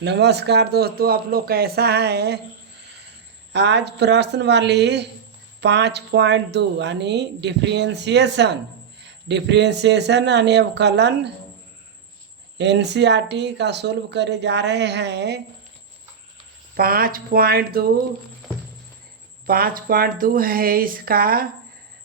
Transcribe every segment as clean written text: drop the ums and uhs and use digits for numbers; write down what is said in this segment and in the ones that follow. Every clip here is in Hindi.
नमस्कार दोस्तों, आप लोग कैसा हैं। आज प्रश्न वाली 5.2 यानी डिफरेंशिएशन यानी अवकलन एनसीईआरटी का सोल्व करे जा रहे हैं। 5.2 है, इसका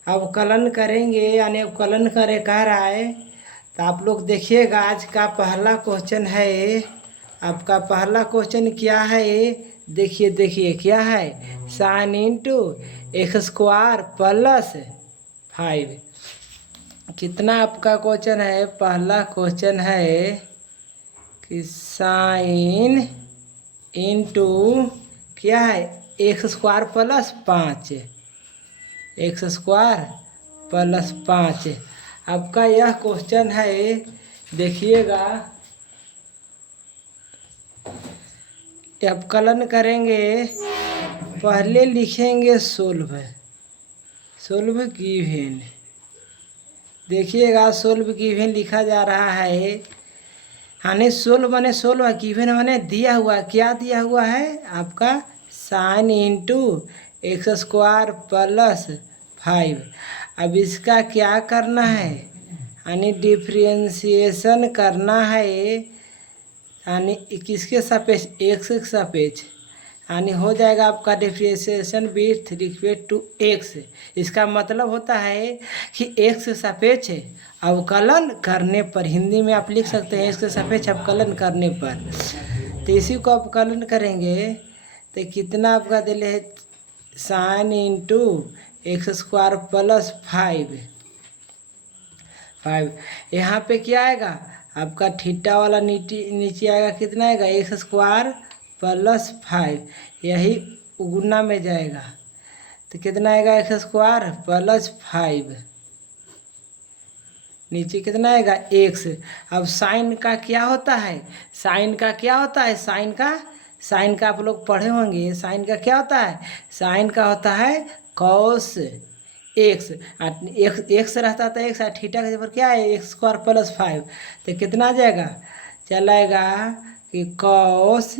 अवकलन करेंगे यानी अवकलन करे कह रहा है। तो आप लोग देखिएगा, आज का पहला क्वेश्चन है। आपका पहला क्वेश्चन क्या है, देखिए क्या है। Sine into x square plus 5। कितना आपका क्वेश्चन है। पहला क्वेश्चन है कि साइन इंटू क्या है, x square plus 5, x square plus 5 आपका यह क्वेश्चन है। देखिएगा, अवकलन करेंगे। पहले लिखेंगे सोल्व गिवन। देखिएगा, सोल्व गिवन लिखा जा रहा है। यानी सोल्व माने सोल्व, गिवन माने दिया हुआ। क्या दिया हुआ है आपका, sign into x square plus 5। अब इसका क्या करना है, यानी डिफ्रेंशिएशन करना है। यानी किसके सापेक्ष, एक्स के सापेक्ष। यानी हो जाएगा आपका differentiation with respect to x. इसका मतलब होता है कि एक्स के सापेक्ष अवकलन करने पर, हिंदी में आप लिख सकते हैं एक्स के सापेक्ष अवकलन करने पर। तो इसी को अवकलन करेंगे तो कितना आपका दिले है, sine into x square plus 5। यहाँ पे क्या आएगा आपका, थीटा वाला नीचे आएगा। कितना आएगा, एक्स स्क्वायर प्लस 5। यही गुना में जाएगा तो कितना आएगा, एक्स स्क्वायर प्लस 5। नीचे कितना आएगा, एक्स। अब साइन का क्या होता है, साइन का आप लोग पढ़े होंगे। साइन का क्या होता है, साइन का होता है कॉस एक्स। एक्स रहता था, एक्स थीटा के ऊपर क्या है, एक्स स्क्वायर प्लस 5। तो कितना आ जाएगा, चलाएगा कि cos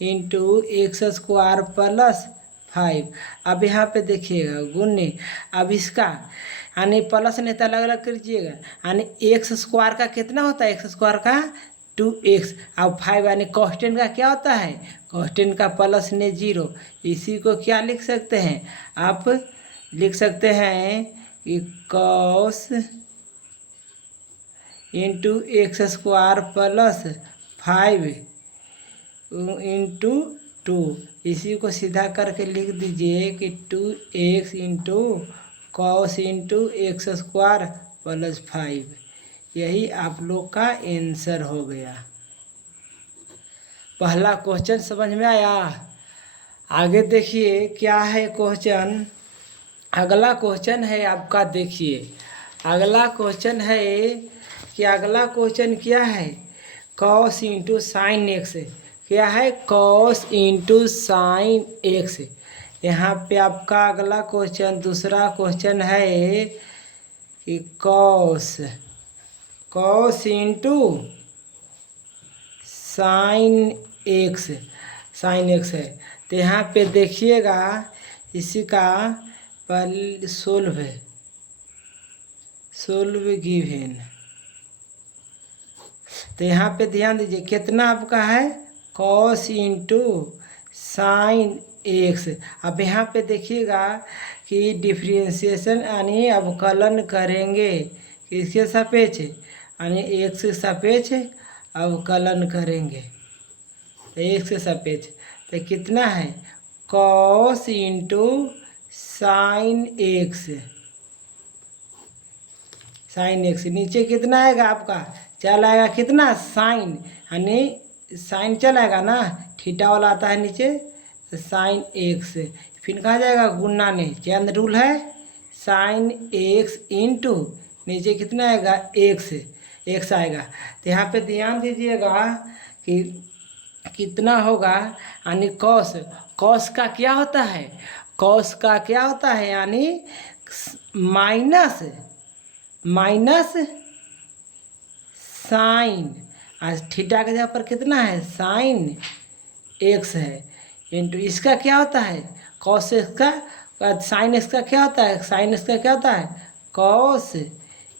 into x square plus 5। अब यहाँ पे देखिएगा गुणे। अब इसका यानी प्लस नहीं तो अलग अलग कीजिएगा। यानी एक्स स्क्वायर का कितना होता है, एक्स स्क्वायर का 2x। अब 5 यानी कांस्टेंट का क्या होता है, कांस्टेंट का प्लस ने 0। इसी को क्या लिख सकते हैं, आप लिख सकते हैं कि cos into x square plus 5 into 2। इसी को सीधा करके लिख दीजिए कि 2x into cos into x square plus 5। यही आप लोग का आंसर हो गया। पहला क्वेश्चन समझ में आया। आगे देखिए क्या है क्वेश्चन। अगला क्वेश्चन है आपका, देखिए अगला क्वेश्चन है कि अगला क्वेश्चन क्या है, कॉस इंटू साइन एक्स। क्या है, कॉस इंटू साइन एक्स। यहाँ पे आपका अगला क्वेश्चन, दूसरा क्वेश्चन है कि कॉस इंटू साइन एक्स है। तो यहाँ पे देखिएगा, इसी का पहले सोल्व गिवन। तो यहाँ पे ध्यान दीजिए, कितना आपका है, कॉस इंटू साइन एक्स। अब यहाँ पे देखिएगा कि डिफ्रेंशिएशन यानी अवकलन करेंगे किसके सापेक्ष, यानी एक्स के सापेक्ष अवकलन करेंगे। तो एक्स के सापेक्ष तो कितना है, कॉस इंटू साइन एक्स। नीचे कितना आएगा आपका, चल आएगा कितना, साइन। यानी साइन चल आएगा ना, थीटा वाला आता है नीचे, तो साइन एक्स। फिर कहाँ जाएगा, गुना ने, चंद रूल है, साइन एक्स इंटू नीचे कितना आएगा, एक्स आएगा। तो यहाँ पे ध्यान दीजिएगा कि कितना होगा, यानी कॉस का क्या होता है, यानी माइनस साइन। आज थीटा के जगह पर कितना है साइन एक्स है इंटू इसका क्या होता है कॉस एक्स का, साइन एक्स का क्या होता है साइन एक्स का क्या होता है कॉस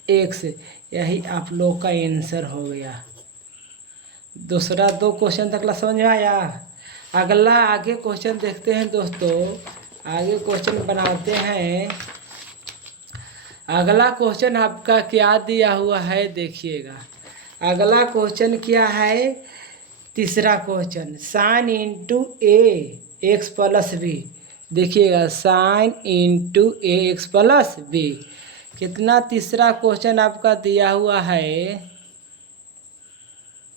एक्स। यही आप लोग का आंसर हो गया। दूसरा 2 क्वेश्चन तक समझ में आया। अगला आगे क्वेश्चन देखते हैं दोस्तों, आगे क्वेश्चन बनाते हैं। अगला क्वेश्चन आपका क्या दिया हुआ है देखिएगा। अगला क्वेश्चन क्या है, तीसरा question sine into A x plus B. देखिएगा sine into A x plus B. कितना तीसरा क्वेश्चन आपका दिया हुआ है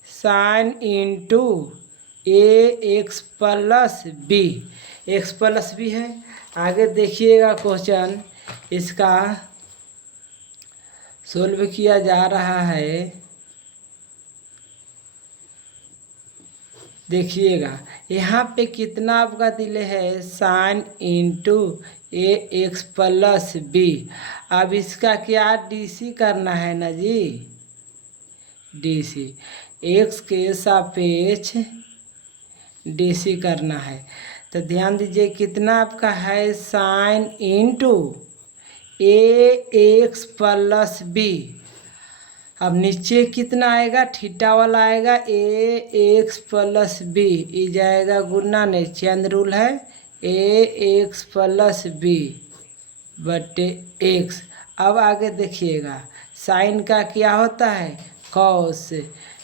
sine into A x plus B, X plus B है। आगे देखिएगा क्वेश्चन इसका सोल्व किया जा रहा है। देखिएगा यहाँ पे कितना आपका दिले है sine into A x plus B. अब इसका क्या डीसी करना है ना जी, डीसी एक्स के सापेक्ष डीसी करना है। तो ध्यान दीजिए कितना आपका है sine into A x plus B. अब नीचे कितना आएगा थीटा वाला आएगा ए एक्स प्लस बी, ई जाएगा गुना नहीं चेंज रूल है ए एक्स प्लस बी बटे एक्स। अब आगे देखिएगा साइन का क्या होता है कॉस,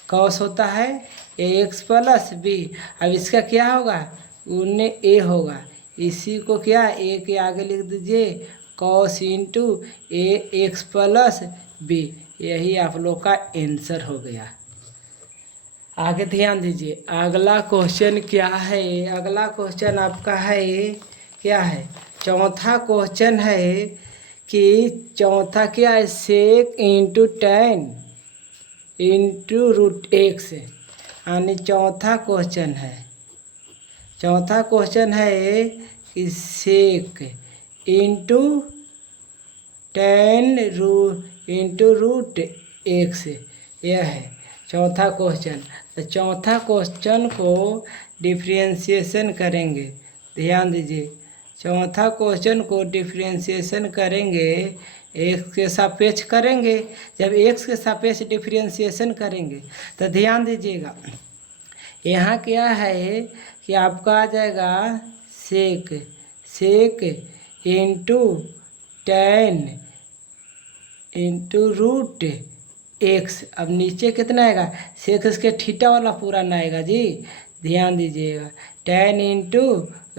कॉस होता है ए एक्स प्लस बी। अब इसका क्या होगा उन्हें ए होगा, इसी को क्या ए के आगे लिख दीजिए cos into A x plus B. यही आप लोग का आंसर हो गया। आगे ध्यान दीजिए अगला क्वेश्चन क्या है। अगला क्वेश्चन आपका है क्या है, चौथा क्वेश्चन है कि चौथा क्या है sec into tan into root X, यानी चौथा क्वेश्चन है। चौथा क्वेश्चन है कि sec into tan into root X, यह है चौथा क्वेश्चन। तो चौथा क्वेश्चन को डिफरेंशिएशन करेंगे। ध्यान दीजिए चौथा क्वेश्चन को डिफरेंशिएशन करेंगे, एक्स के सापेक्ष करेंगे। जब एक्स के सापेक्ष डिफरेंशिएशन करेंगे तो ध्यान दीजिएगा यहाँ क्या है कि आपका आ जाएगा sec, sec into tan into root X. अब नीचे कितना आएगा सेक इसके थीटा वाला पूरा ना आएगा जी, ध्यान दीजिएगा टेन इंटू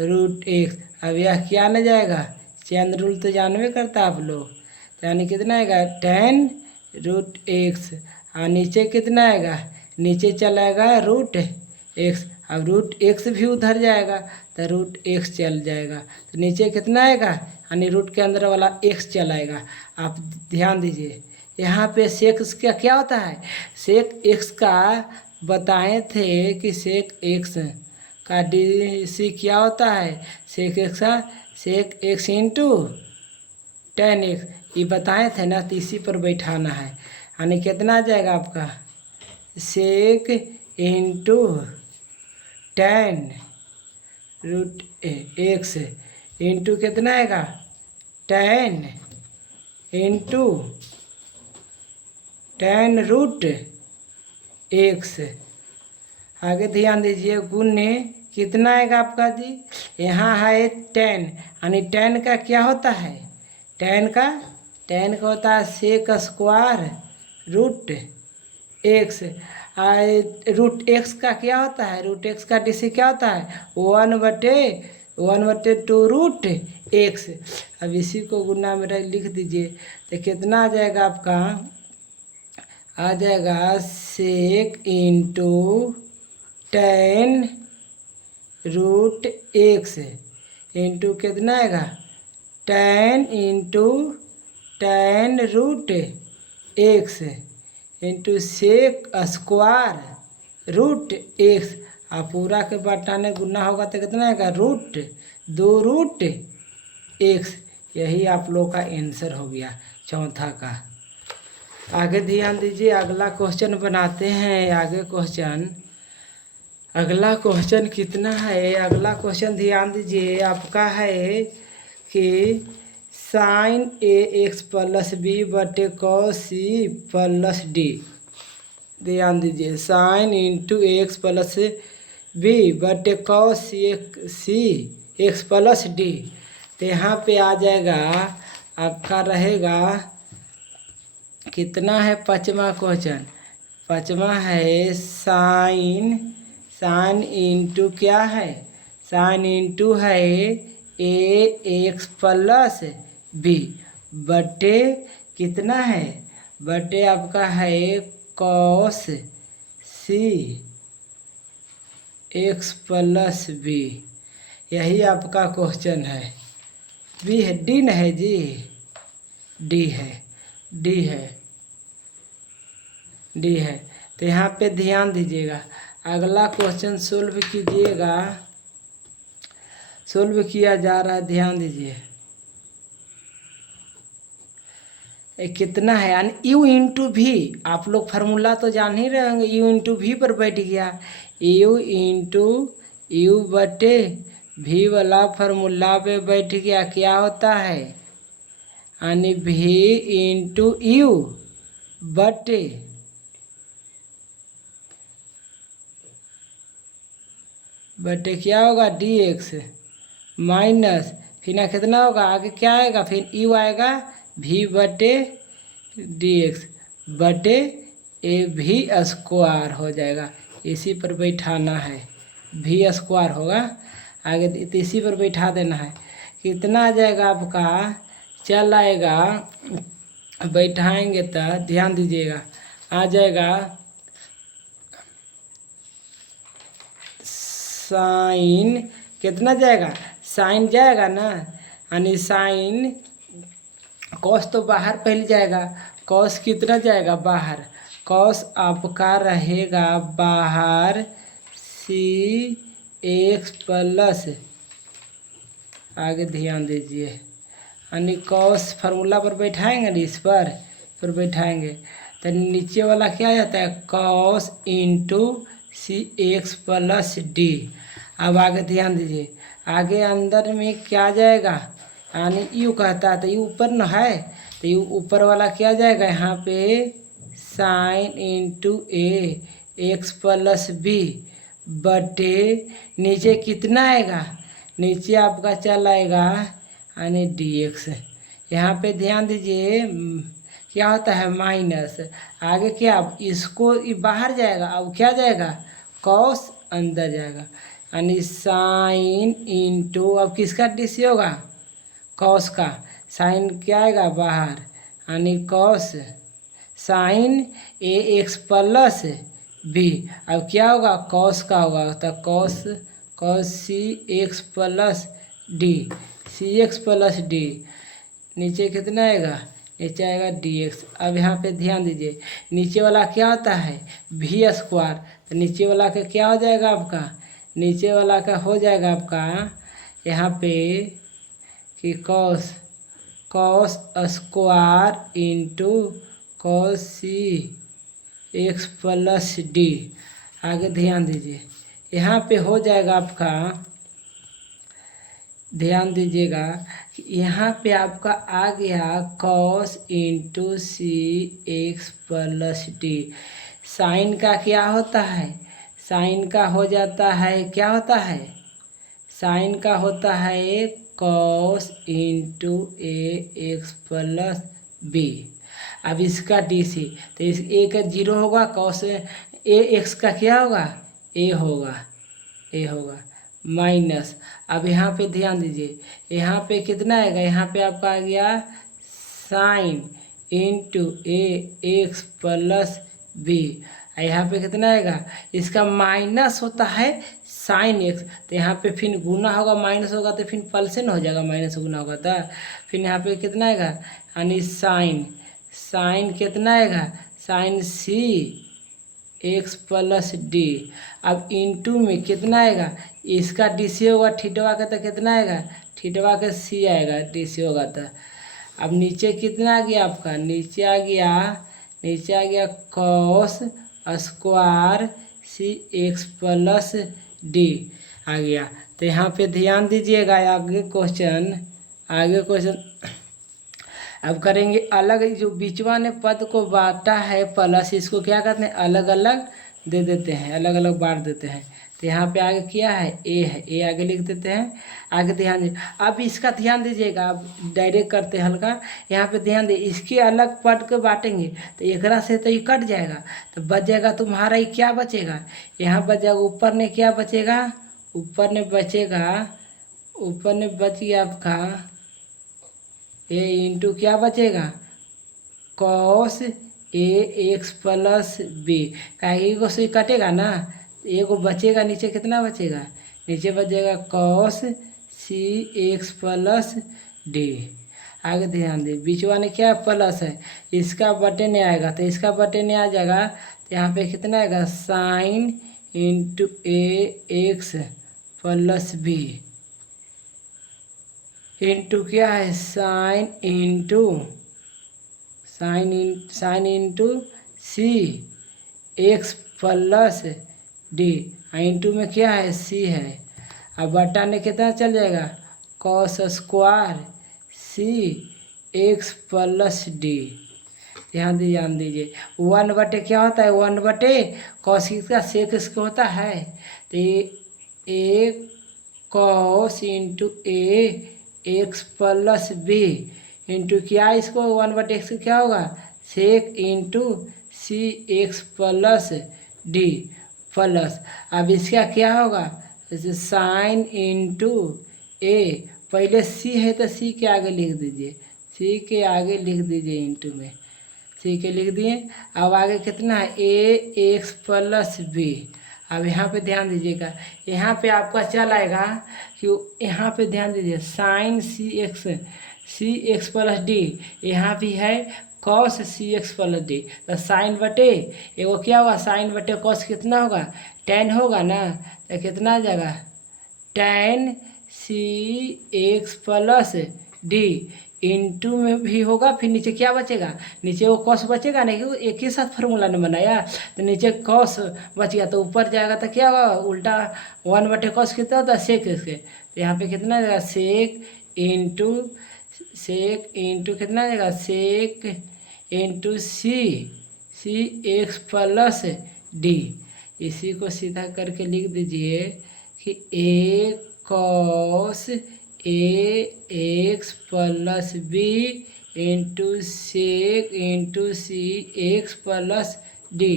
रूट एक्स। अब यह क्या न जाएगा चैन रूल तो जानवे करता आप लोग, यानी कितना आएगा टेन रूट एक्स। और नीचे कितना आएगा नीचे चलाएगा रूट एक्स। अब रूट एक्स भी उधर जाएगा तो रूट एक्स चल जाएगा, तो नीचे कितना आएगा यानी रूट के अंदर वाला एक्स चलाएगा। आप ध्यान दीजिए यहाँ पे सेक का क्या होता है, सेक एक्स का बताए थे कि सेक एक्स का डी सी क्या होता है, सेक एक्स का sec x into tan x, ये बताए थे ना, तो इसी पर बैठाना है। यानी कितना आ जाएगा आपका sec into tan root X into कितना आएगा tan into tan root X. आगे ध्यान दीजिए गुणे कितना आएगा आपका जी, यहाँ है टेन, यानी टेन का क्या होता है टेन का होता है sec square root x. Root x का क्या होता है रूट एक्स का डीसी क्या होता है 1/2 रूट एक्स। अब इसी को गुना में लिख दीजिए तो कितना आ जाएगा आपका, आ जाएगा sec into tan root X into कितना आएगा tan into tan root X into sec square root X. और पूरा के बटाने गुना होगा तो कितना आएगा रूट 2 रूट एक्स। यही आप लोग का आंसर हो गया चौथा का। आगे ध्यान दीजिए, अगला क्वेश्चन बनाते हैं। अगला क्वेश्चन कितना है? अगला क्वेश्चन ध्यान दीजिए आपका है कि sine A x plus B बटे कॉस सी प्लस डी। ध्यान दीजिए, sine into x plus B बटे cos C x plus D. तो यहाँ पे आ जाएगा आपका रहेगा कितना है? पाँचवा क्वेश्चन। पाँचवा है साइन इंटू क्या है? साइन इंटू है ए एक्स प्लस बी बटे कितना है? बटे आपका है cos C x plus B. यही आपका क्वेश्चन है। बी है, डी न है जी, डी है। तो यहाँ पे ध्यान दीजिएगा, अगला क्वेश्चन सोल्व कीजिएगा। सोल्व किया जा रहा है, ध्यान दीजिए। कितना है? यानी यू इंटू भी, आप लोग फार्मूला तो जान ही रहे होंगे। यू इंटू भी पर बैठ गया, यू इंटू यू बटे भी वाला फार्मूला पे बैठ गया। क्या होता है? यानी भी इंटू यू बटे क्या होगा? डी एक्स माइनस फिर ना कितना होगा? आगे क्या आएगा? फिर यू आएगा, भी बटे डी एक्स बटे ए भी स्क्वायर हो जाएगा। इसी पर बैठाना है, भी स्क्वायर होगा आगे, तो इसी पर बैठा देना है। कितना आ जाएगा आपका? चल आएगा, बैठाएंगे तो ध्यान दीजिएगा, आ जाएगा साइन कितना जाएगा? साइन जाएगा ना, यानी साइन कॉस तो बाहर पहले जाएगा। कॉस कितना जाएगा? बाहर। कॉस आपका रहेगा बाहर सी एक्स प्लस, आगे ध्यान दीजिए, यानी कॉस फार्मूला पर बैठाएंगे ना, इस पर बैठाएंगे तो नीचे वाला क्या जाता है? Cos into C x plus D. अब आगे ध्यान दीजिए, आगे अंदर में क्या जाएगा? यानी यू कहता है तो यू ऊपर न है, तो यू ऊपर वाला क्या जाएगा? यहाँ पे sign into A x plus B बटे नीचे कितना आएगा? नीचे आपका चल आएगा यानी डी एक्स। यहाँ पे ध्यान दीजिए, क्या होता है? माइनस। आगे क्या? इसको ये बाहर जाएगा, अब क्या जाएगा? कॉस अंदर जाएगा, यानी साइन इंटू, अब किसका डी सी होगा? कॉस का। साइन क्या आएगा? बाहर, यानी cos sine A x plus B. अब क्या होगा? कॉस का होगा, तो cos C x plus D, सी एक्स प्लस डी। नीचे कितना आएगा? नीचे आएगा डी एक्स। अब यहाँ पे ध्यान दीजिए, नीचे वाला क्या होता है? भी स्क्वायर। तो नीचे वाला का क्या हो जाएगा आपका? नीचे वाला का हो जाएगा आपका यहाँ पे कि cos square into cos C x plus D. आगे ध्यान दीजिए, यहाँ पे हो जाएगा आपका, ध्यान दीजिएगा, यहाँ पे आपका आ गया cos into C x plus D. Sign का क्या होता है? साइन का हो जाता है, क्या होता है? साइन का होता है cos into A x plus B. अब इसका डी सी, तो इस ए का जीरो होगा, कॉस ए एक्स का क्या होगा? ए होगा माइनस। अब यहाँ पे ध्यान दीजिए, यहाँ पे कितना आएगा? यहाँ पे आपका आ गया sign into A x plus B. यहाँ पे कितना आएगा? इसका माइनस होता है साइन एक्स, तो यहाँ पे फिर गुना होगा, माइनस होगा तो फिर पलसन हो जाएगा, माइनस गुना होगा तो फिर यहाँ पे कितना आएगा? यानी साइन कितना आएगा? साइन सी एक्स प्लस डी। अब इंटू में कितना आएगा? इसका डी सी होगा, थीटा का तो कितना आएगा? थीटा का सी आएगा, डी सी होगा तो। अब नीचे कितना आ गया आपका? नीचे आ गया, नीचे आ गया कॉस स्क्वायर सी एक्स प्लस डी आ गया। तो यहाँ पे ध्यान दीजिएगा, आगे क्वेश्चन अब करेंगे अलग। जो बीचवा ने पद को बांटा है प्लस, इसको क्या कहते हैं, अलग अलग दे देते हैं, अलग अलग बांट देते हैं। तो यहाँ पे आगे क्या है, ए है, ए आगे लिख देते हैं। आगे ध्यान दीजिए, अब इसका ध्यान दीजिएगा, अब डायरेक्ट करते हैं हल्का। यहाँ पे ध्यान दीजिए, इसके अलग पद को बांटेंगे तो एकरा से तो ये कट जाएगा, तो बच जाएगा तुम्हारा, ये क्या बचेगा, यहाँ बच जाएगा, ऊपर ने क्या बचेगा, ऊपर ने बच गया आपका ए इंटू क्या बचेगा, cos A x plus B. कहीं को से कटेगा ना, ए को बचेगा, नीचे कितना बचेगा, नीचे बचेगा cos C x plus D. आगे ध्यान दे, बीच वाले क्या प्लस है, इसका बटे नहीं आएगा, तो इसका बटे नहीं आ जाएगा, तो यहाँ पे कितना आएगा, sign into A x plus B into क्या है, sine into C x plus D, into में क्या है, सी है। अब बटा ने कितना चल जाएगा, कॉस स्क्वायर सी एक्स प्लस डी। ध्यान दीजिए 1/, क्या होता है, 1/, कॉस का सेक इसको होता है, तो ए cos into A x plus B into क्या, इसको 1/x क्या होगा, सेक into C x plus D plus. अब इसका क्या होगा, जैसे साइन इंटू ए, पहले सी है तो सी के आगे लिख दीजिए, सी के आगे लिख दीजिए इंटू में, सी के लिख दिए। अब आगे कितना है, ए एक्स प्लस बी। अब यहाँ पे ध्यान दीजिएगा, यहाँ पे आपका चल आएगा कि यहाँ पे ध्यान दीजिए, साइन सी एक्स प्लस डी, यहाँ भी है cos C x plus D, तो साइन बटे एगो क्या होगा, साइन बटे कॉस कितना होगा, टेन होगा ना, तो कितना आ जाएगा, ten C x plus D into में भी होगा, फिर नीचे क्या बचेगा, नीचे वो कॉस बचेगा नहीं, क्योंकि एक ही साथ फार्मूला ने बनाया, तो नीचे कॉस बच गया, तो ऊपर जाएगा तो क्या होगा, उल्टा 1/cos कितना होता है, सेक इसके, तो यहाँ पे कितना जाएगा, सेक इंटू कितना जाएगा, sec into C x plus D. इसी को सीधा करके लिख दीजिए कि A cos A x plus B into sec into C x plus D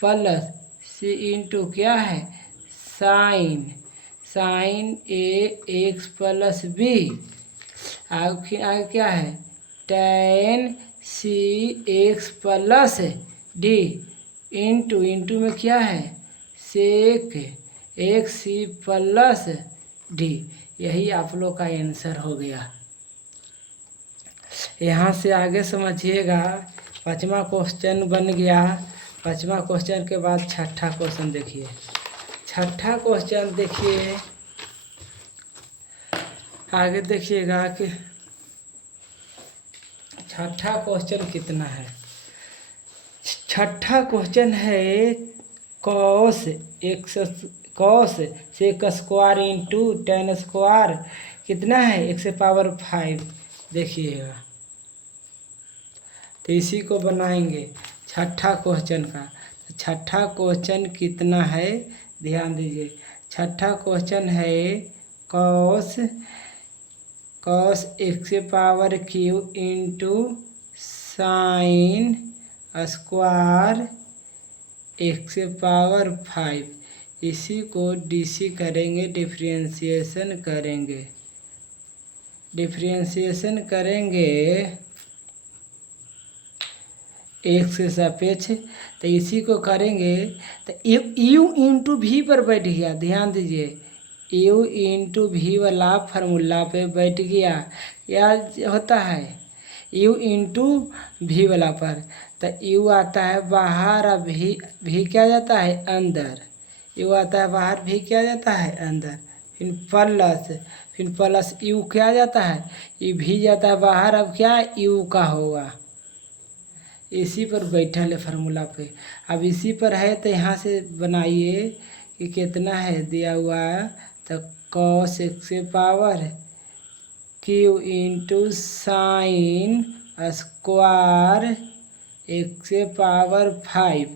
plus C into क्या है, sine A x plus B. आगे क्या है, tan C x plus D into में क्या है, sec X C plus D. यही आप लोग का आंसर हो गया। यहाँ से आगे समझिएगा, 5वां क्वेश्चन बन गया। 5वां क्वेश्चन के बाद 6ठा क्वेश्चन देखिए। 6ठा क्वेश्चन देखिए, आगे देखिएगा कि 6ठा क्वेश्चन कितना है। 6ठा क्वेश्चन है cosec square into tan square कितना है, 1/5। देखिएगा, तो इसी को बनाएंगे 6ठा क्वेश्चन का। तो 6ठा क्वेश्चन कितना है, ध्यान दीजिए। 6ठा क्वेश्चन है cos x³ into sine square x/5। इसी को डीसी करेंगे, डिफ्रेंशिएशन करेंगे एक्स के सापेक्ष। तो इसी को करेंगे तो यू इंटू भी पर बैठ गया। ध्यान दीजिए, यू इंटू भी वाला फार्मूला पे बैठ गया। क्या होता है, यू इंटू भी वाला पर, तो यू आता है बाहर, और भी क्या जाता है अंदर, यू आता है बाहर, भी क्या जाता है अंदर, फिर प्लस यू क्या जाता है, ये भी जाता है बाहर, अब क्या यू का होगा, इसी पर बैठा है फार्मूला पे। अब इसी पर है तो यहाँ से बनाइए कि कितना है दिया हुआ है, तो cos x से power q into sine square x से पावर 5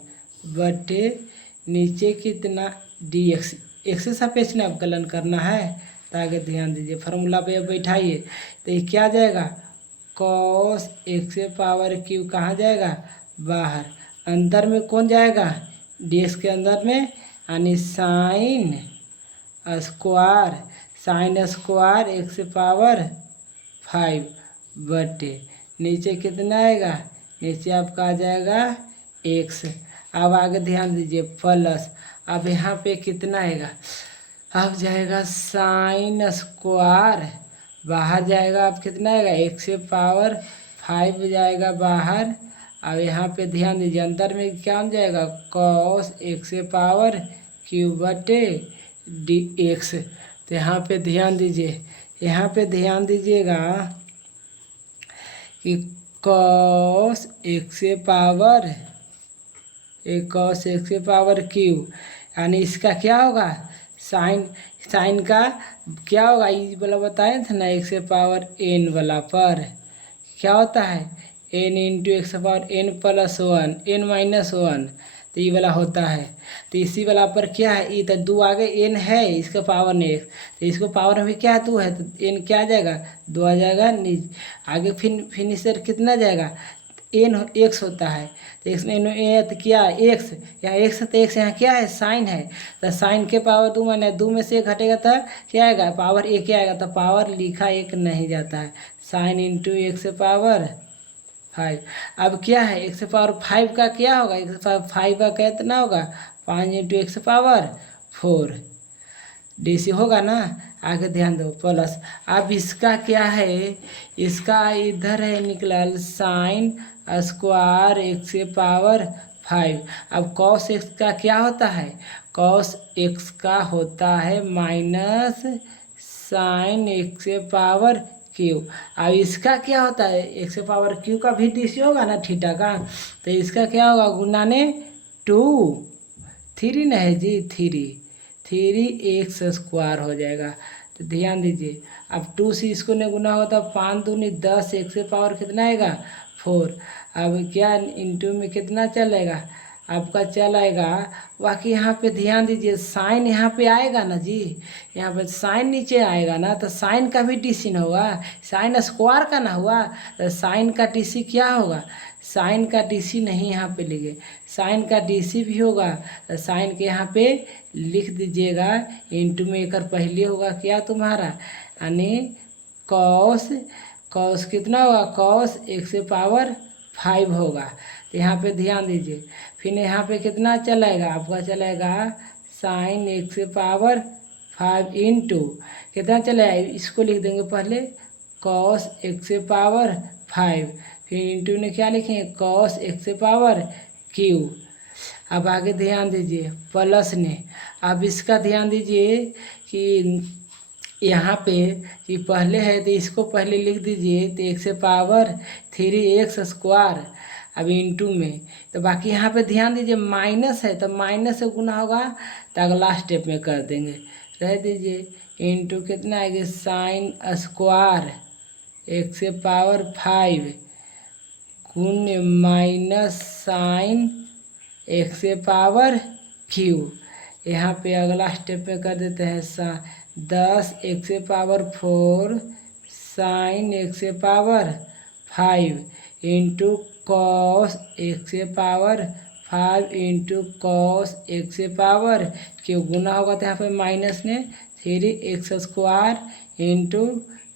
बटे नीचे कितना dx, x से सापेक्ष में अवकलन करना है। ताकि ध्यान दीजिए फार्मूला पे बैठाइए तो ये क्या जाएगा, cos x से पावर q कहाँ जाएगा, बाहर। अंदर में कौन जाएगा, dx के अंदर में, यानी साइन स्क्वायर x से पावर 5 बटे नीचे कितना आएगा, नीचे आपका आ जाएगा x। अब आगे ध्यान दीजिए प्लस, अब यहाँ पे कितना आएगा, अब जाएगा साइन स्क्वायर, बाहर जाएगा, अब कितना आएगा x से पावर 5 जाएगा बाहर। अब यहाँ पे ध्यान दीजिए अंदर में क्या हो जाएगा, cos x से पावर q बटे dx। तो यहाँ पे ध्यान दीजिए, यहाँ पे ध्यान दीजिएगा कि cos x से पावर q, यानी इसका क्या होगा, साइन का क्या होगा, ये वाला बताए थे ना, x से पावर n वाला पर क्या होता है, n इंटू एक्स से power n plus 1 n minus 1, तो ये वाला होता है। तो इसी वाला पर क्या है, ये तो 2 आगे n है, इसका पावर नहीं, तो इसको पावर में भी क्या 2 है, तो n क्या आ जाएगा, 2 आ जाएगा आगे। फिनिशर कितना जाएगा, n x होता है, तो x n तो क्या x, यहाँ x है तो x यहाँ क्या है, साइन है, तो साइन के पावर 2 माने 2 में से 1 घटेगा तो क्या आएगा, पावर 1 आएगा, तो पावर लिखा 1 नहीं जाता है, साइन इंटू x से पावर 5। अब क्या है, x से पावर 5 का क्या होगा, x से पावर 5 का कितना होगा, 5 इंटू x से पावर 4 DC होगा ना। आगे ध्यान दो प्लस, अब इसका क्या है, इसका इधर है निकलल साइन स्क्वायर x से पावर 5। अब cos x का क्या होता है, cos x का होता है माइनस साइन x से पावर q। अब इसका क्या होता है, x से पावर q का भी DC होगा ना थीटा का, तो इसका क्या होगा, गुना ने 2 3 नहीं जी 3 x स्क्वायर हो जाएगा। तो ध्यान दीजिए, अब 2 से इसको ने गुना होता, 5 दूनी 10, x से पावर कितना आएगा 4। अब क्या इंटू में कितना चलेगा, आपका चलेगा, बाकी यहाँ पे ध्यान दीजिए साइन यहाँ पे आएगा ना जी, यहाँ पे साइन नीचे आएगा ना, तो साइन का भी DC ना होगा, साइन स्क्वायर का ना हुआ, तो साइन का DC क्या होगा, साइन का DC नहीं यहाँ पे लिखे, साइन का DC भी होगा, तो साइन के यहाँ पे लिख दीजिएगा इंटू में एक पहले होगा क्या तुम्हारा, यानी कॉस कितना होगा, कॉस x से पावर 5 होगा। तो यहाँ पे ध्यान दीजिए, फिर यहाँ पे कितना चलेगा, आपका चलेगा साइन x से पावर 5 इंटू कितना चलेगा, इसको लिख देंगे पहले कॉस x से पावर 5, फिर इंटू ने क्या लिखेंगे, कॉस x से पावर q। अब आगे ध्यान दीजिए प्लस ने, अब इसका ध्यान दीजिए कि यहाँ पे ये पहले है तो इसको पहले लिख दीजिए, तो x से पावर 3x स्क्वायर, अब इंटू में, तो बाकी यहाँ पे ध्यान दीजिए माइनस है, तो माइनस से गुना होगा, तो अगला स्टेप में कर देंगे, रह दीजिए इंटू कितना आएगा, साइन स्क्वायर x से पावर 5 गुण माइनस साइन x से पावर q। यहाँ पे अगला स्टेप में कर देते हैं 10 x से पावर 4 साइन x से पावर 5 इंटू कॉस x से पावर 5 इंटू कॉस x से पावर q, गुना होगा तो यहाँ पे माइनस ने 3x square into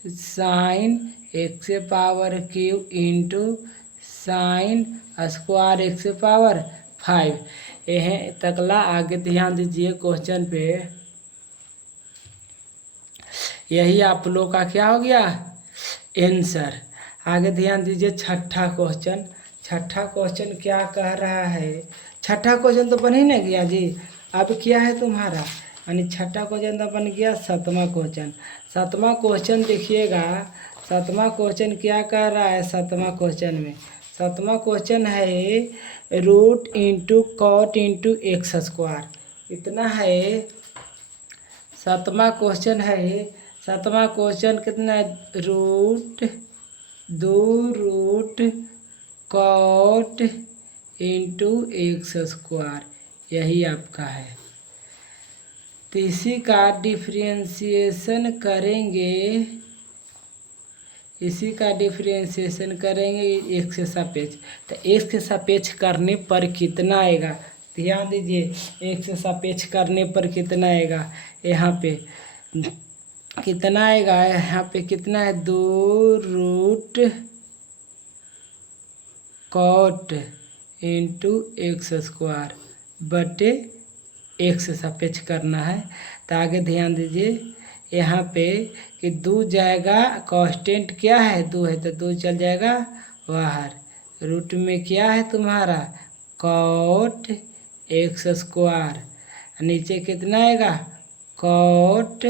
sine x से power q into sine square x से पावर 5। यह तकला आगे ध्यान दीजिए क्वेश्चन पे, यही आप लोग का क्या हो गया आंसर। आगे ध्यान दीजिए छठा क्वेश्चन क्या कह रहा है, छठा क्वेश्चन तो बन ही नहीं गया जी। अब क्या है तुम्हारा, यानी छठा क्वेश्चन तो बन गया सातवां क्वेश्चन देखिएगा, सातवां क्वेश्चन क्या कह रहा है, सातवां 7वां क्वेश्चन है root into cot into x square कितना है। 7वां क्वेश्चन है। 7वां क्वेश्चन कितना है, root 2 root cot into x square यही आपका है। तो इसी का डिफ्रेंशिएशन करेंगे, इसी का डिफ्रेंशिएशन करेंगे एक्स के सापेक्ष। तो एक्स के सापेक्ष करने पर कितना आएगा, ध्यान दीजिए, एक्स के सापेक्ष करने पर कितना आएगा, यहाँ पे कितना आएगा, यहाँ पे कितना है 2 root cot into x square बटे एक्स से सापेक्ष करना है। तो आगे ध्यान दीजिए यहाँ पे कि 2 जाएगा, कांस्टेंट क्या है 2 है तो 2 चल जाएगा बाहर। रूट में क्या है तुम्हारा कॉट एक्स स्क्वायर, नीचे कितना आएगा कॉट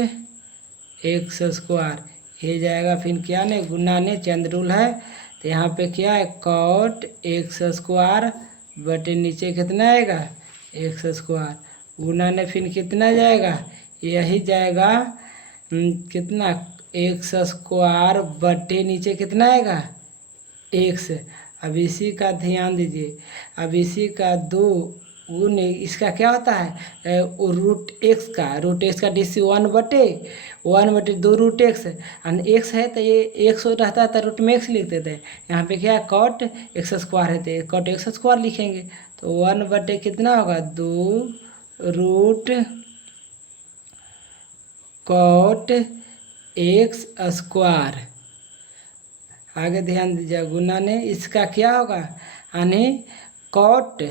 एक्स स्क्वायर ये जाएगा। फिर क्या ने गुना ने चंद रूल है, तो यहाँ पे क्या है कॉट एक्स स्क्वायर बटे नीचे कितना आएगा एक्स स्क्वायर गुना ने फिर कितना जाएगा, यही जाएगा कितना एक्स स्क्वायर बटे नीचे कितना आएगा एक्स। अब इसी का ध्यान दीजिए, अब इसी का 2 गुने इसका क्या होता है रूट एक्स का DC 1/2 रूट एक्स, और एक्स है तो ये एक्स रहता है तो रूट में एक्स लिख देते हैं। यहाँ पे क्या है कॉट एक्स स्क्वायर है तो कॉट एक्स स्क्वायर लिखेंगे, तो 1/, कितना होगा 2 रूट कॉट एक्स स्क्वायर। आगे ध्यान दीजिए गुना ने इसका क्या होगा, यानी कॉट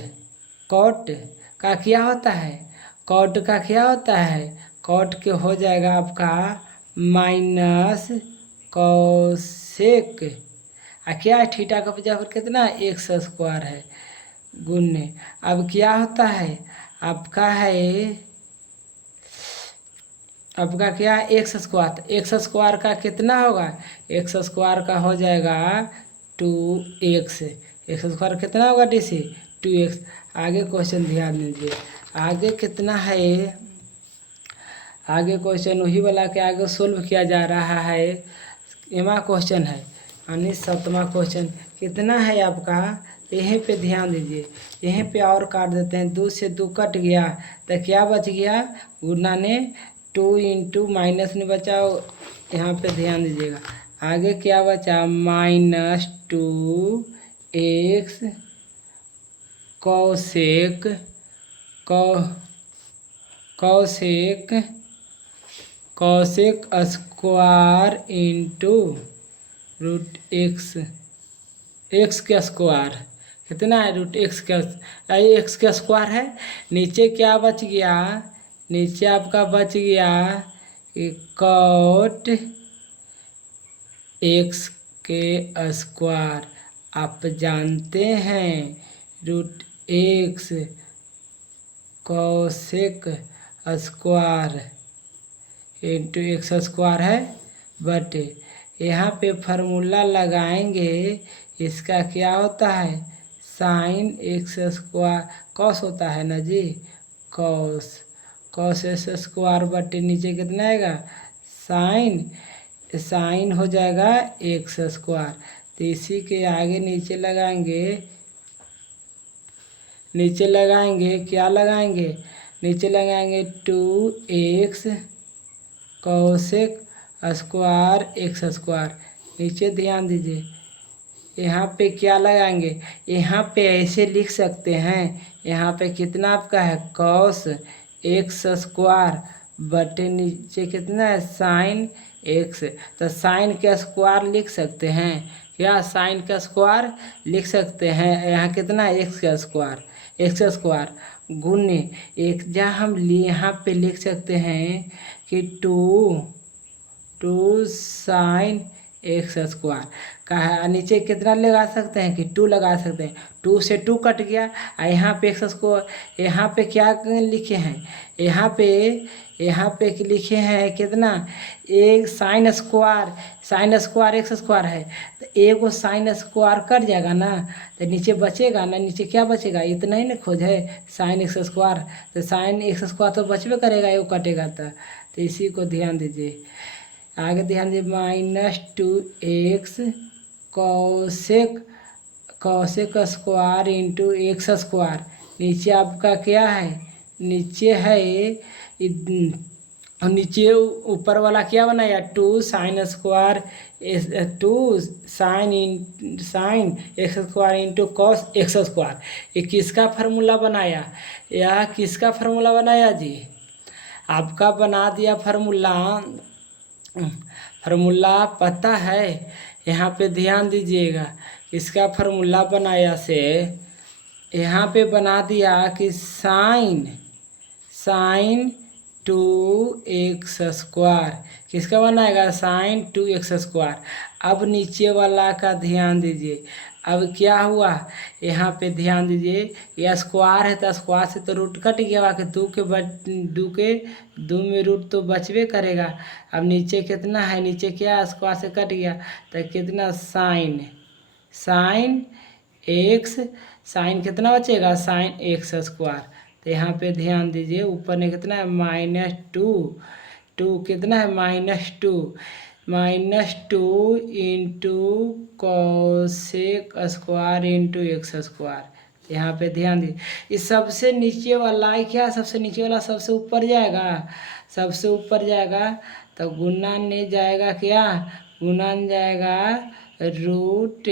का क्या होता है, कॉट का क्या होता है, कॉट के हो जाएगा आपका माइनस कॉसेक, क्या है थीटा का वजह पर कितना एक्स स्क्वायर है गुने। अब क्या होता है आपका है, आपका क्या है एक्स स्क्वायर, तो एक्स स्क्वायर का कितना होगा, एक्स स्क्वायर का हो जाएगा 2x, एक्स स्क्वायर कितना होगा DC 2x। आगे क्वेश्चन ध्यान दीजिए, आगे कितना है, आगे क्वेश्चन वही वाला के आगे सोल्व किया जा रहा है। एमा क्वेश्चन है यानी 7वां क्वेश्चन कितना है आपका, यहीं पे ध्यान दीजिए, यहीं पे और काट देते हैं, 2 से 2 कट गया तो क्या बच गया गुना ने 2 इंटू माइनस नहीं बचा, यहाँ पे ध्यान दीजिएगा आगे क्या बचा -2x cosec square into root x के स्क्वायर कितना है रूट एक्स के स्क्वायर है। नीचे क्या बच गया, नीचे आपका बच गया कॉट एक्स के स्क्वायर, आप जानते हैं root x cosec square into x square है बटे, यहाँ पे फार्मूला लगाएंगे, इसका क्या होता है साइन एक्स स्क्वायर कॉस होता है ना जी, कॉस एक्स स्क्वायर बटे नीचे कितना आएगा साइन हो जाएगा एक्स स्क्वायर। तो इसी के आगे नीचे लगाएंगे क्या लगाएंगे, नीचे लगाएंगे 2x cosec square x square. नीचे ध्यान दीजिए यहाँ पे क्या लगाएंगे, यहाँ पे ऐसे लिख सकते हैं, यहाँ पे कितना आपका है कॉस एक्स स्क्वायर बटे नीचे कितना है साइन एक्स, तो साइन का स्क्वायर लिख सकते हैं, या साइन का स्क्वायर लिख सकते हैं, यहाँ कितना है एक्स स्क्वायर गुने एक, जहाँ हम यहाँ पे लिख सकते हैं कि 2 साइन एक्स स्क्वायर का है, नीचे कितना लगा सकते हैं कि 2 लगा सकते हैं, 2 से 2 कट गया, यहाँ पे एक्स स्क्वायर, यहाँ पे क्या लिखे हैं, यहाँ पे यहाँ पे लिखे हैं कितना, एक साइन स्क्वायर एक्स स्क्वायर है, तो एक वो साइन स्क्वायर कट जाएगा ना, तो नीचे बचेगा ना, नीचे क्या बचेगा, इतना ही ना खोज है साइन एक्स स्क्वायर, तो साइन एक्स स्क्वायर तो बचबे करेगा, वो कटेगा तो इसी को ध्यान दीजिए। आगे ध्यान दीजिए, -2x cosec square into x square. नीचे आपका क्या है, नीचे है नीचे ऊपर वाला क्या बनाया, 2 sine square 2 sign x square into cos x square. ये किसका फार्मूला बनाया, यह किसका फार्मूला बनाया जी, आपका बना दिया फार्मूला पता है। यहाँ पे ध्यान दीजिएगा, इसका फार्मूला बनाया से यहाँ पे बना दिया कि साइन 2x स्क्वायर, किसका बनाएगा, साइन 2x स्क्वायर। अब नीचे वाला का ध्यान दीजिए, अब क्या हुआ, यहाँ पे ध्यान दीजिए, यह स्क्वायर है तो स्क्वायर से तो रूट कट गया, कि दो में रूट तो बचबे करेगा। अब नीचे कितना है, नीचे क्या स्क्वायर से कट गया, तो कितना साइन एक्स, साइन कितना बचेगा, साइन एक्स स्क्वायर। तो यहाँ पे ध्यान दीजिए, ऊपर में कितना है, -2 कितना है, -2 into cosec square into x square. यहाँ पे ध्यान दीजिए, इस सबसे नीचे वाला क्या, सबसे नीचे वाला सबसे ऊपर जाएगा, तो गुना नहीं जाएगा, क्या गुना जाएगा, root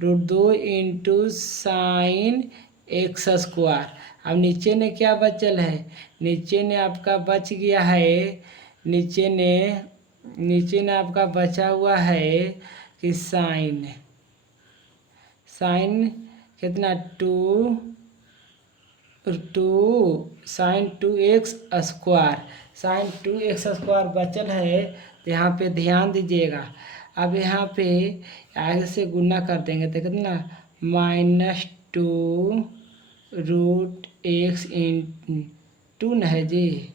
2 into sine x square. अब नीचे ने क्या बचल है, नीचे ने आपका बच गया है, नीचे ने आपका बचा हुआ है कि साइन कितना 2 साइन 2x स्क्वायर बचल है। तो यहाँ पे ध्यान दीजिएगा, अब यहाँ पे आगे से गुना कर देंगे तो कितना, -2 रूट x इंटू न है जी,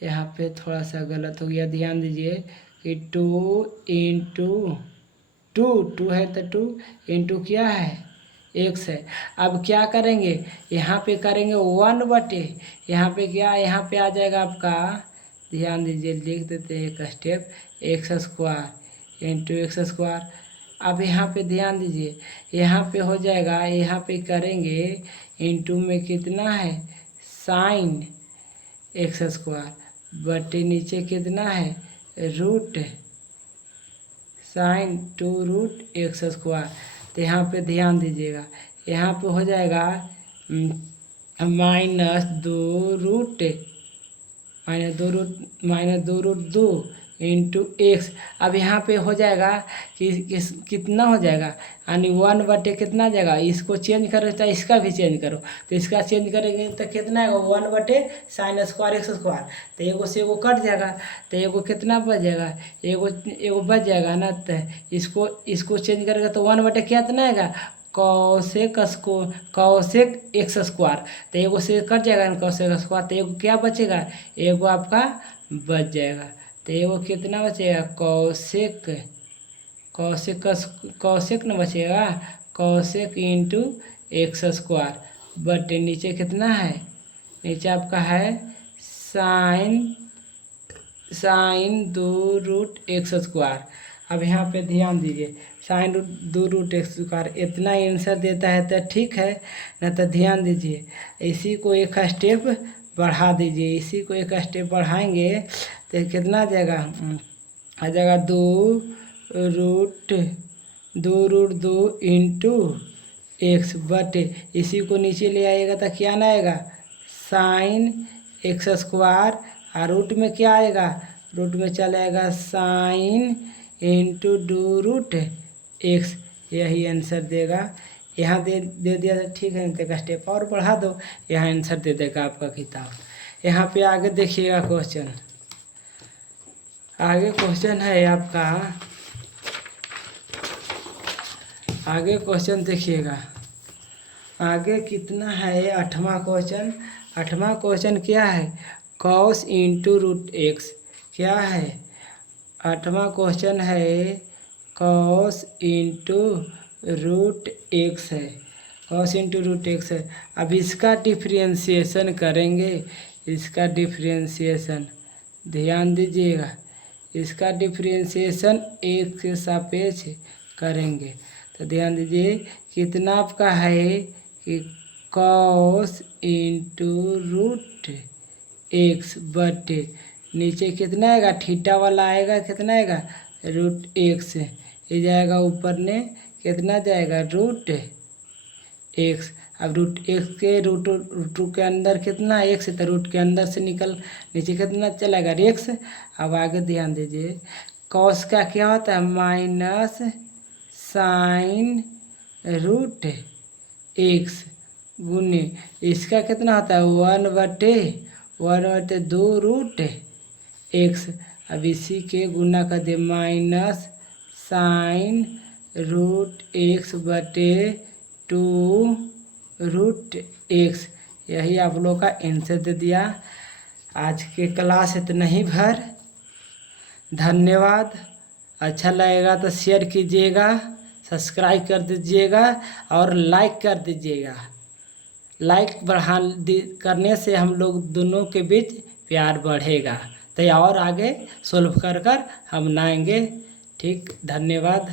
यहाँ पे थोड़ा सा गलत हो गया, ध्यान दीजिए कि 2 इंटू 2 है तो 2 इंटू क्या है, x है। अब क्या करेंगे, यहाँ पे करेंगे 1/, यहाँ पे क्या, यहाँ पे आ जाएगा आपका, ध्यान दीजिए, लिख देते हैं एक step, x square into x square. अब यहाँ पे ध्यान दीजिए, यहाँ पे हो जाएगा, यहाँ पे करेंगे इंटू में कितना है, साइन एक्स स्क्वायर बटे नीचे कितना है, root sine 2 root x square. तो यहाँ पे ध्यान दीजिएगा, यहाँ पे हो जाएगा -2 रूट 2 इंटू एक्स। अब यहाँ पे हो जाएगा कि कितना हो जाएगा, यानी 1/, कितना जाएगा, इसको चेंज करो चाहे इसका भी चेंज करो, तो इसका चेंज करेंगे तो कितना आएगा, 1/, साइन स्क्वायर एक्स स्क्वायर। तो एगो से एगो कट जाएगा, तो एगो कितना बच जाएगा, एगो बच जाएगा ना, तो इसको चेंज करेगा तो 1/, कितना आएगा, कौसेक एक्स स्क्वायर। तो एगो से कट जाएगा ना कौसेक स्क्वायर, तो एगो क्या बचेगा, एगो आपका बच जाएगा। तो एगो कितना बचेगा, कौसेक न बचेगा, कौसेक इंटू एक्स स्क्वायर बटे नीचे कितना है, नीचे आपका है साइन 2 रूट एक्स स्क्वायर। अब यहाँ पे ध्यान दीजिए, साइन 2 रूट एक्स स्क्वायर इतना आंसर देता है तो ठीक है, न तो ध्यान दीजिए, इसी को एक स्टेप बढ़ा दीजिए, इसी को एक स्टेप बढ़ाएंगे तो कितना आ जाएगा, 2 रूट 2 इंटू एक्स बटे, इसी को नीचे ले आएगा तो क्या ना आएगा, साइन एक्स स्क्वायर, और रूट में क्या आएगा, रूट में चला आएगा साइन इंटू 2 रूट एक्स, यही आंसर देगा। यहाँ दे दिया तो ठीक है, तो स्टेप और बढ़ा दो, यहाँ आंसर दे देगा आपका किताब। यहाँ पे आगे देखिएगा क्वेश्चन, आगे क्वेश्चन है आपका, आगे क्वेश्चन देखिएगा, आगे कितना है, 8वां क्वेश्चन। 8वां क्वेश्चन क्या है, कॉस इंटू रूट एक्स क्या है? 8वां क्वेश्चन है कॉस इंटू रूट एक्स है, कॉस इंटू रूट एक्स है। अब इसका डिफ्रेंशिएशन करेंगे, इसका डिफ्रेंशिएशन ध्यान दीजिएगा, इसका डिफ्रेंशिएशन एक्स के सापेक्ष करेंगे। तो ध्यान दीजिए कितना आपका है कि कॉस इंटू रूट एक्स बटे नीचे कितना आएगा, थीटा वाला आएगा, कितना आएगा रूट एक्स, ये जाएगा ऊपर ने कितना जाएगा रूट एक्स। अब रूट एक्स के रूट के अंदर कितना एक्स है, तो रूट के अंदर से निकल नीचे कितना चलेगा एक्स। अब आगे ध्यान दीजिए कॉस का क्या होता है माइनस साइन रूट एक्स गुने इसका कितना होता है 1/2 रूट एक्स। अब इसी के गुना कर दे माइनस साइन रूट एक्स बटे 2 रूट एक्स। यही आप लोग का आंसर दे दिया। आज के क्लास इतना ही भर। धन्यवाद। अच्छा लगेगा तो शेयर कीजिएगा, सब्सक्राइब कर दीजिएगा और लाइक कर दीजिएगा। लाइक करने से हम लोग दोनों के बीच प्यार बढ़ेगा, तो और आगे सोल्व कर हम लाएंगे। ठीक, धन्यवाद।